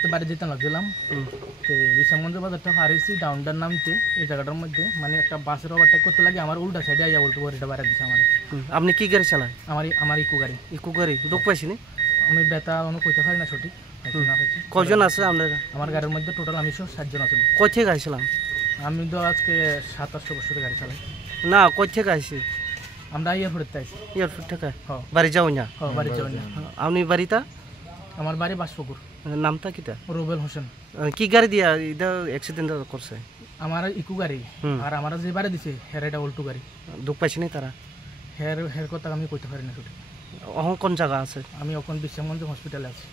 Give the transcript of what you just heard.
তো বাড়ি যেতে লাগছিলাম, তো বিশ্রামগঞ্জ বাজারটা হারিয়েছি ডাউনটার নামতে এই জায়গাটার মধ্যে মানে একটা বাসের ওভারটেক করতে লাগে, আমার উল্টা সাইডে আইয়া উল্টো গাড়িটা বাড়া দিচ্ছে আমার। আপনি কি গাড়ি চালান? আমার ইকো গাড়ি। ইকো গাড়ি দুঃখ পাইছিনি? আমি ব্যথা আমি কইতে পারি না সঠিক। কজন আছে আপনারা? আমার গাড়ির মধ্যে টোটাল আমি 7 জন আছি। কই থেকে আইছিলাম? আমি তো আজকে 27 বছরের গাড়ি চালাই। না, কই থেকে আইছি? আমরা এয়ারপোর্টে আইছি। এয়ারপোর্ট থেকে? হ্যাঁ। বাড়ি যাও না? হ্যাঁ, বাড়ি যাওয়া না। আপনি বাড়িটা? আমার বাড়ি বাসপুকুর। নামটা কিটা? রুবেল হোসেন। কি গাড়ি দিয়া এটা অ্যাক্সিডেন্ট করছে? আমার ইকো গাড়ি, আর আমার যে বাড়ি দিছে হের এটা উল্টো গাড়ি। দুঃখ পাইছিনি তারা? হের কথা আমি কইতে পারি না সঠিক। কোন জায়গা আছে? আমি এখন বিশ্রামগঞ্জ হসপিটালে আছি।